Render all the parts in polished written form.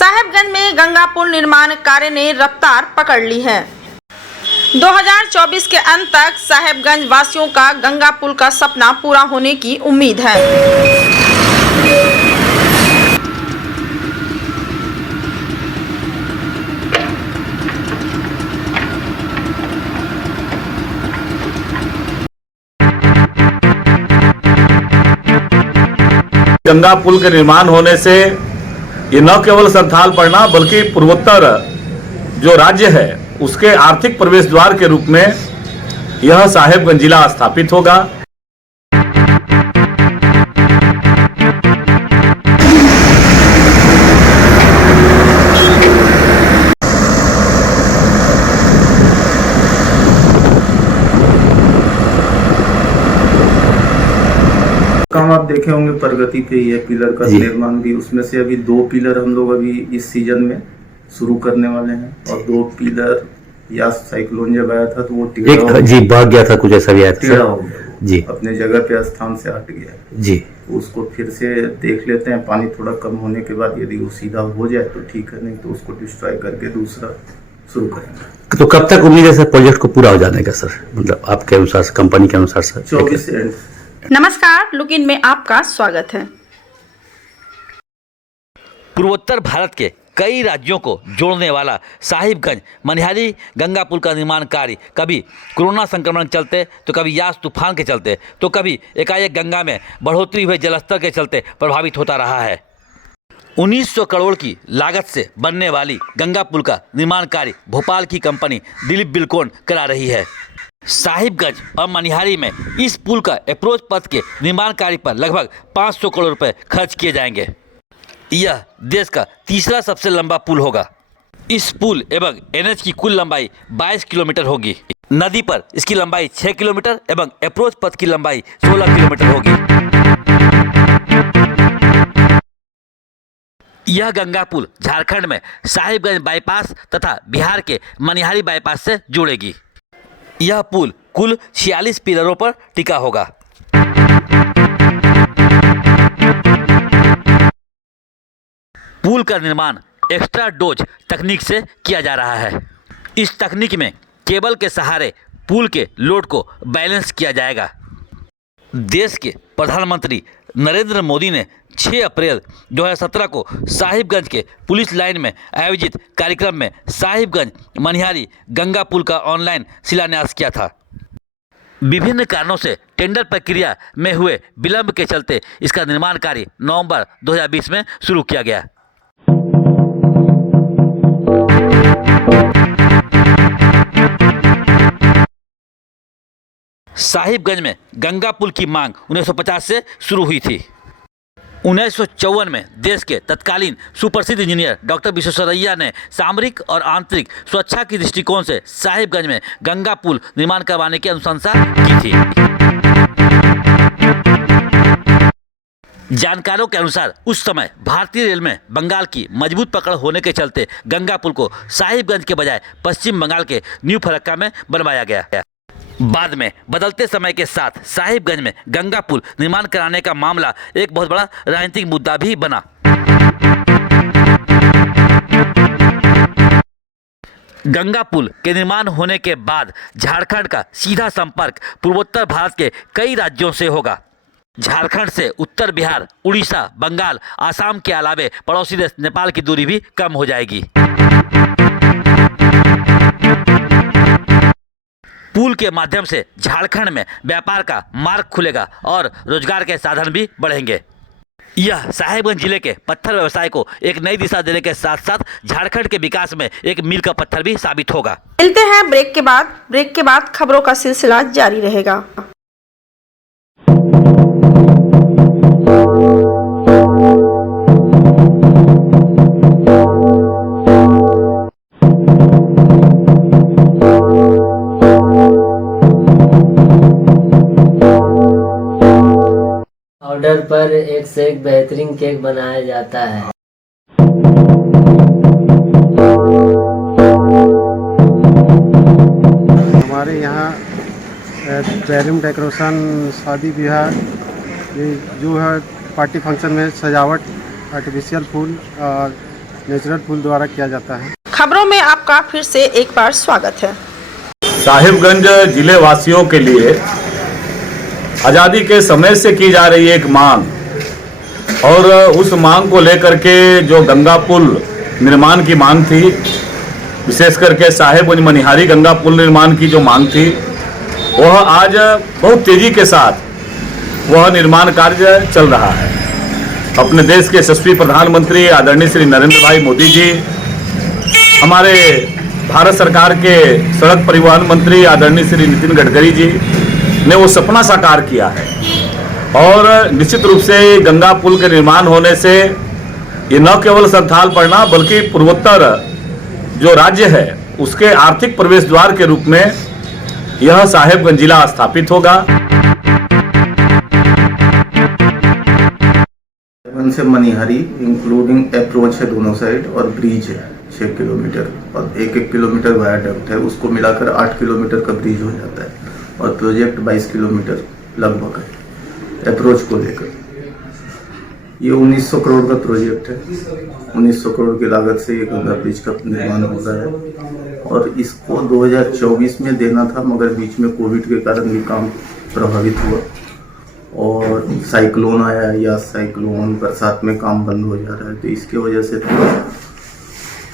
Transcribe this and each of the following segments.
साहेबगंज में गंगा पुल निर्माण कार्य ने रफ्तार पकड़ ली है। 2024 के अंत तक साहेबगंज वासियों का गंगा पुल का सपना पूरा होने की उम्मीद है। गंगा पुल के निर्माण होने से ये न केवल संथाल पड़ना बल्कि पूर्वोत्तर जो राज्य है उसके आर्थिक प्रवेश द्वार के रूप में यह साहेबगंज जिला स्थापित होगा। काम आप देखे होंगे प्रगति पे ही है, पिलर का निर्माण भी, उसमें से अभी 2 पिलर हम लोग अभी इस सीजन में शुरू करने वाले हैं और 2 पिलर या साइक्लोन जब आया था तो वो टेढ़ा जी भाग गया था, कुछ ऐसा भी आया था, टेढ़ा हो गया जी, अपने जगह पे स्थान से हट गया जी। तो उसको फिर से देख लेते हैं, पानी थोड़ा कम होने के बाद यदि वो सीधा हो जाए तो ठीक है, नहीं तो उसको डिस्ट्रॉय करके दूसरा शुरू करेंगे। तो कब तक उम्मीद है सर प्रोजेक्ट को पूरा हो जाने का सर, मतलब आपके अनुसार, कंपनी के अनुसार सर? 24 एंड। नमस्कार, लुक इन में आपका स्वागत है। पूर्वोत्तर भारत के कई राज्यों को जोड़ने वाला साहिबगंज मनिहारी गंगा पुल का निर्माण कार्य कभी कोरोना संक्रमण के चलते, तो कभी यास तूफान के चलते, तो कभी एकाएक गंगा में बढ़ोतरी हुए जलस्तर के चलते प्रभावित होता रहा है। 1900 करोड़ की लागत से बनने वाली गंगा पुल का निर्माण कार्य भोपाल की कंपनी दिलीप बिल्डकॉन करा रही है। साहिबगंज और मनिहारी में इस पुल का अप्रोच पथ के निर्माण कार्य पर लगभग 500 करोड़ रुपए खर्च किए जाएंगे। यह देश का तीसरा सबसे लंबा पुल होगा। इस पुल एवं एनएच की कुल लंबाई 22 किलोमीटर होगी। नदी पर इसकी लंबाई 6 किलोमीटर एवं अप्रोच पथ की लंबाई 16 किलोमीटर होगी। यह गंगा पुल झारखंड में साहिबगंज बाईपास तथा बिहार के मनिहारी बाईपास से जुड़ेगी। यह पुल कुल 46 पिलरों पर टिका होगा। पुल का निर्माण एक्स्ट्रा डोज तकनीक से किया जा रहा है। इस तकनीक में केबल के सहारे पुल के लोड को बैलेंस किया जाएगा। देश के प्रधानमंत्री नरेंद्र मोदी ने 6 अप्रैल 2017 को साहिबगंज के पुलिस लाइन में आयोजित कार्यक्रम में साहिबगंज मनिहारी गंगा पुल का ऑनलाइन शिलान्यास किया था। विभिन्न कारणों से टेंडर प्रक्रिया में हुए विलंब के चलते इसका निर्माण कार्य नवंबर 2020 में शुरू किया गया। साहिबगंज में गंगा पुल की मांग 1950 से शुरू हुई थी। 1954 में देश के तत्कालीन सुप्रसिद्ध इंजीनियर डॉक्टर विश्वेश्वरैया ने सामरिक और आंतरिक सुरक्षा की दृष्टिकोण से साहिबगंज में गंगा पुल निर्माण करवाने की अनुशंसा की थी। जानकारों के अनुसार उस समय भारतीय रेल में बंगाल की मजबूत पकड़ होने के चलते गंगा पुल को साहिबगंज के बजाय पश्चिम बंगाल के न्यू फरक्का में बनवाया गया। बाद में बदलते समय के साथ साहिबगंज में गंगा पुल निर्माण कराने का मामला एक बहुत बड़ा राजनीतिक मुद्दा भी बना। गंगा पुल के निर्माण होने के बाद झारखंड का सीधा संपर्क पूर्वोत्तर भारत के कई राज्यों से होगा। झारखंड से उत्तर बिहार, उड़ीसा, बंगाल, आसाम के अलावे पड़ोसी देश नेपाल की दूरी भी कम हो जाएगी। पुल के माध्यम से झारखंड में व्यापार का मार्ग खुलेगा और रोजगार के साधन भी बढ़ेंगे। यह साहिबगंज जिले के पत्थर व्यवसाय को एक नई दिशा देने के साथ साथ झारखंड के विकास में एक मील का पत्थर भी साबित होगा। मिलते हैं ब्रेक के बाद खबरों का सिलसिला जारी रहेगा। ऑर्डर पर एक से एक बेहतरीन केक बनाया जाता है। हमारे यहाँ बैलून डेकोरेशन, शादी ब्याह, ये जो है पार्टी फंक्शन में सजावट, आर्टिफिशियल फूल और नेचुरल पुल द्वारा किया जाता है। खबरों में आपका फिर से एक बार स्वागत है। साहिबगंज जिले वासियों के लिए आज़ादी के समय से की जा रही एक मांग और उस मांग को लेकर के जो गंगा पुल निर्माण की मांग थी, विशेष करके साहेबगंज मनिहारी गंगा पुल निर्माण की जो मांग थी, वह आज बहुत तेजी के साथ वह निर्माण कार्य चल रहा है। अपने देश के यशस्वी प्रधानमंत्री आदरणीय श्री नरेंद्र भाई मोदी जी, हमारे भारत सरकार के सड़क परिवहन मंत्री आदरणीय श्री नितिन गडकरी जी ने वो सपना साकार किया है और निश्चित रूप से गंगा पुल के निर्माण होने से ये न केवल संथाल पड़ना बल्कि पूर्वोत्तर जो राज्य है उसके आर्थिक प्रवेश द्वार के रूप में यह साहेबगंज जिला स्थापित होगा। साहेबगंज से मनिहारी इंक्लूडिंग अप्रोच है दोनों साइड और ब्रिज है 6 किलोमीटर और 1-1 किलोमीटर वायाडक्ट है, उसको मिलाकर 8 किलोमीटर का ब्रिज हो जाता है और प्रोजेक्ट 22 किलोमीटर लगभग है अप्रोच को लेकर। ये 1900 करोड़ का प्रोजेक्ट है। 1900 करोड़ की लागत से ये गंगा ब्रिज का निर्माण हो रहा है और इसको 2024 में देना था, मगर बीच में कोविड के कारण ये काम प्रभावित हुआ और साइक्लोन आया या साइक्लोन बरसात में काम बंद हो जा रहा है, तो इसके वजह से थोड़ा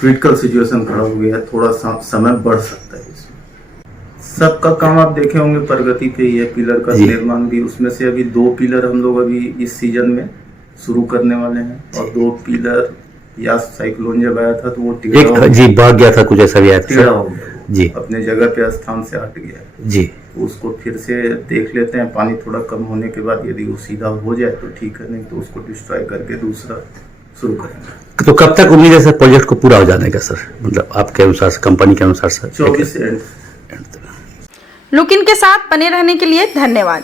क्रिटिकल सिचुएशन खड़ा हो गया है। थोड़ा समय बढ़ सकता है इसमें। सबका काम आप देखे होंगे प्रगति पे ही है। पिलर का निर्माण भी, उसमें से अभी 2 पिलर हम लोग अभी इस सीजन में शुरू करने वाले हैं और 2 पिलर या साइक्लोन जब आया था तो वो टेढ़ा जी भाग गया था, कुछ ऐसा भी आया था, टेढ़ा हो गया जी, अपने जगह पे स्थान से हट गया जी। तो उसको फिर से देख लेते हैं। पानी थोड़ा कम होने के बाद यदि वो सीधा हो जाए तो ठीक है, नहीं तो उसको डिस्ट्रॉय करके दूसरा शुरू करेंगे। तो कब तक उम्मीद है सर प्रोजेक्ट को पूरा हो जाने का सर, मतलब आपके अनुसार, कंपनी के अनुसार सर? 24 एंड। लुक इन के साथ बने रहने के लिए धन्यवाद।